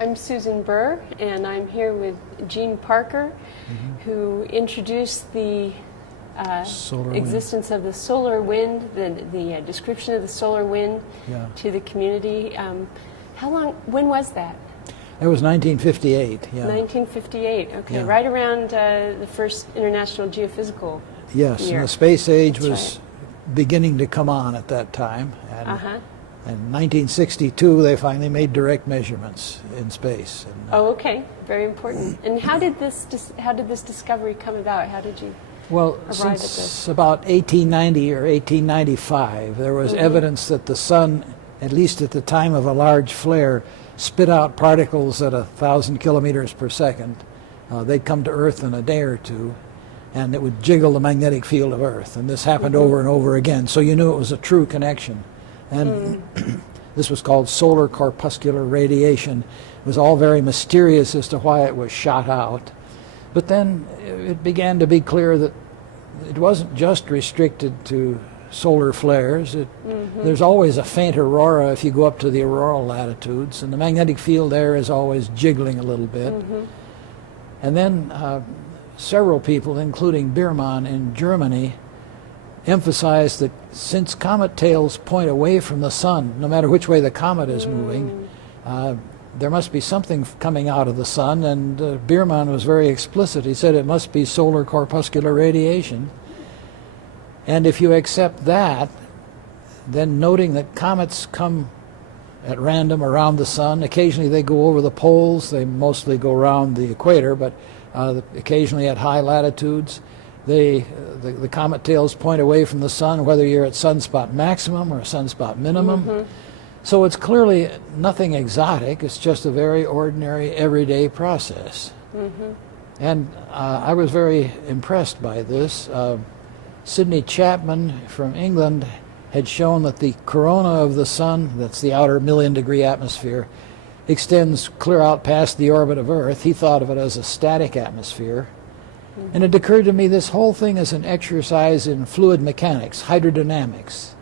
I'm Susan Buhr, and I'm here with Gene Parker, who introduced the existence of the solar wind, the description of the solar wind to the community. When was that? It was 1958, yeah. 1958, okay, yeah. Right around the first International Geophysical Yes, year. and the space age That's was right. beginning to come on at that time. And in 1962, they finally made direct measurements in space. And, oh, okay, very important. And how did this discovery come about? How did you well, arrive at since this? about 1890 or 1895, there was evidence that the sun, at least at the time of a large flare, spit out particles at 1,000 kilometers per second. They'd come to Earth in a day or two, and it would jiggle the magnetic field of Earth. And this happened over and over again, so you knew it was a true connection. And this was called solar corpuscular radiation. It was all very mysterious as to why it was shot out. But then it began to be clear that it wasn't just restricted to solar flares. There's always a faint aurora if you go up to the auroral latitudes, and the magnetic field there is always jiggling a little bit. And then several people, including Buhr in Germany, emphasized that since comet tails point away from the sun, no matter which way the comet is moving, there must be something coming out of the sun, and Buhr was very explicit. He said it must be solar corpuscular radiation. And if you accept that, then noting that comets come at random around the sun, occasionally they go over the poles, they mostly go around the equator, but occasionally at high latitudes, the comet tails point away from the sun, whether you're at sunspot maximum or sunspot minimum. So it's clearly nothing exotic, it's just a very ordinary, everyday process. And I was very impressed by this. Sidney Chapman from England had shown that the corona of the sun, that's the outer million-degree atmosphere, extends clear out past the orbit of Earth. He thought of it as a static atmosphere. And it occurred to me this whole thing is an exercise in fluid mechanics, hydrodynamics.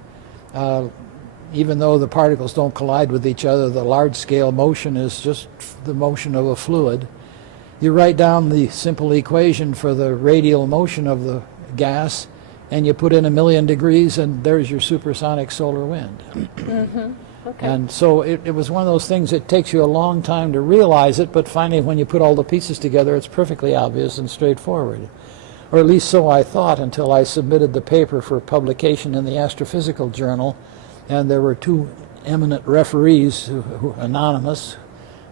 Even though the particles don't collide with each other, the large-scale motion is just the motion of a fluid. You write down the simple equation for the radial motion of the gas, and you put in 1,000,000 degrees, and there's your supersonic solar wind. Okay. And so it was one of those things that takes you a long time to realize it, but finally when you put all the pieces together, it's perfectly obvious and straightforward. Or at least so I thought until I submitted the paper for publication in the Astrophysical Journal, and there were two eminent referees, who anonymous,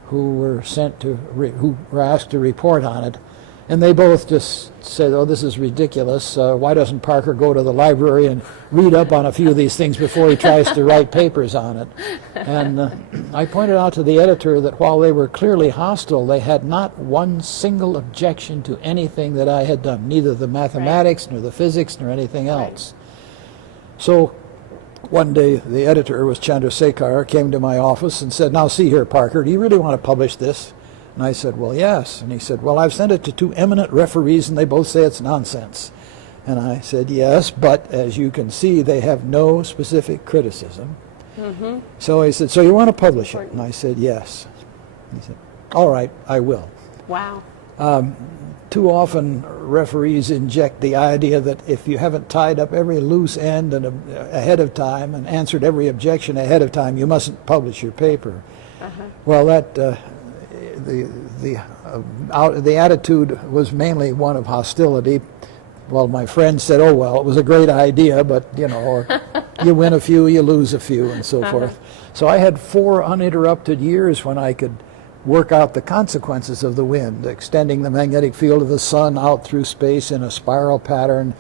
who were who were asked to report on it. And they both just said, oh, this is ridiculous. Why doesn't Parker go to the library and read up on a few of these things before he tries to write papers on it? And I pointed out to the editor that while they were clearly hostile, they had not one single objection to anything that I had done, neither the mathematics nor the physics nor anything else. So one day the editor, was Chandrasekhar, came to my office and said, now see here, Parker, do you really want to publish this? And I said, well, yes. And he said, well, I've sent it to two eminent referees, and they both say it's nonsense. And I said, yes, but as you can see, they have no specific criticism. So he said, so you want to publish it? And I said, yes. He said, all right, I will. Wow. Too often referees inject the idea that if you haven't tied up every loose end ahead of time and answered every objection ahead of time, you mustn't publish your paper. Well, that... the attitude was mainly one of hostility. Well, my friend said, oh, well, it was a great idea, but, you know, or you win a few, you lose a few, and so forth. So I had 4 uninterrupted years when I could work out the consequences of the wind, extending the magnetic field of the sun out through space in a spiral pattern,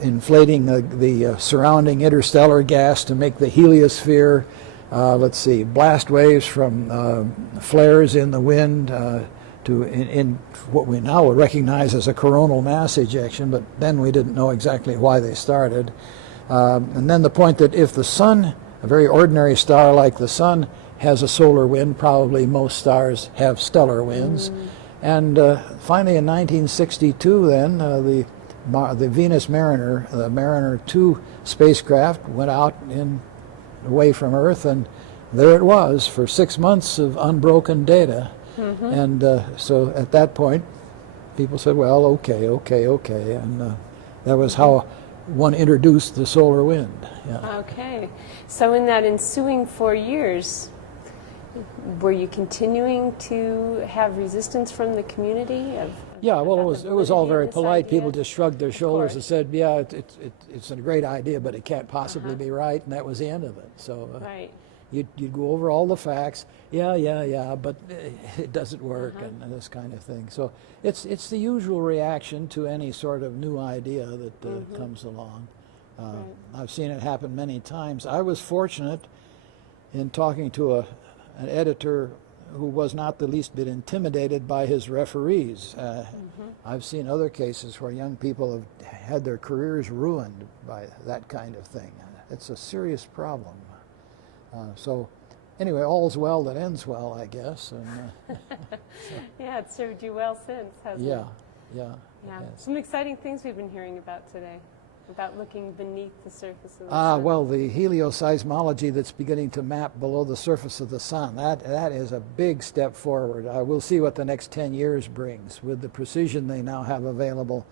inflating the surrounding interstellar gas to make the heliosphere. Let's see, blast waves from flares in the wind to in what we now would recognize as a coronal mass ejection, but then we didn't know exactly why they started. And then the point that if the sun, a very ordinary star like the sun, has a solar wind, probably most stars have stellar winds. And finally in 1962 then, the Venus Mariner, the Mariner 2 spacecraft went out away from Earth and there it was for 6 months of unbroken data. And so at that point, people said, well, okay. And that was how one introduced the solar wind. Yeah. Okay. So in that ensuing 4 years, were you continuing to have resistance from the community? Yeah, well, it was all very polite. Idea? People just shrugged their shoulders and said, yeah, it's a great idea, but it can't possibly be right, and that was the end of it. So right. you'd go over all the facts, yeah, but it doesn't work, and this kind of thing. So it's the usual reaction to any sort of new idea that comes along. Right. I've seen it happen many times. I was fortunate in talking to an editor who was not the least bit intimidated by his referees. I've seen other cases where young people have had their careers ruined by that kind of thing. It's a serious problem. So anyway, all's well that ends well, I guess. And, yeah, it's served you well since, hasn't it? Yeah. Some exciting things we've been hearing about today, about looking beneath the surface of the sun. Well, the helioseismology that's beginning to map below the surface of the sun, that is a big step forward. We'll see what the next 10 years brings. With the precision they now have available,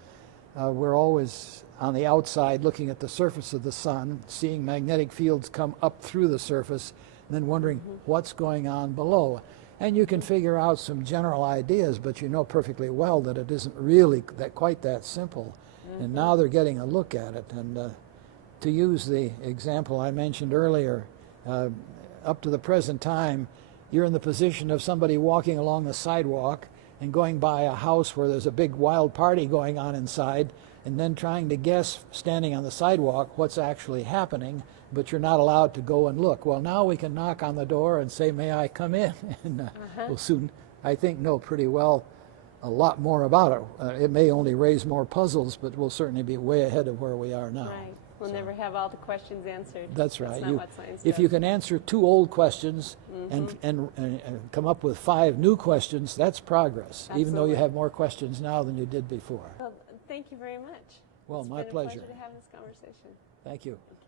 we're always on the outside looking at the surface of the sun, seeing magnetic fields come up through the surface, and then wondering what's going on below. And you can figure out some general ideas, but you know perfectly well that it isn't really quite that simple. And now they're getting a look at it. And to use the example I mentioned earlier, up to the present time, you're in the position of somebody walking along the sidewalk and going by a house where there's a big wild party going on inside, and then trying to guess, standing on the sidewalk, what's actually happening, but you're not allowed to go and look. Well, now we can knock on the door and say, may I come in? And we'll soon, I think, know pretty well a lot more about it. It may only raise more puzzles, but we'll certainly be way ahead of where we are now. Right. We'll never have all the questions answered. That's right. That's not what science if does. you can answer 2 old questions and come up with 5 new questions, that's progress, even though you have more questions now than you did before. Well, thank you very much. Well, It's my been pleasure. A pleasure to have this conversation. Thank you. Okay.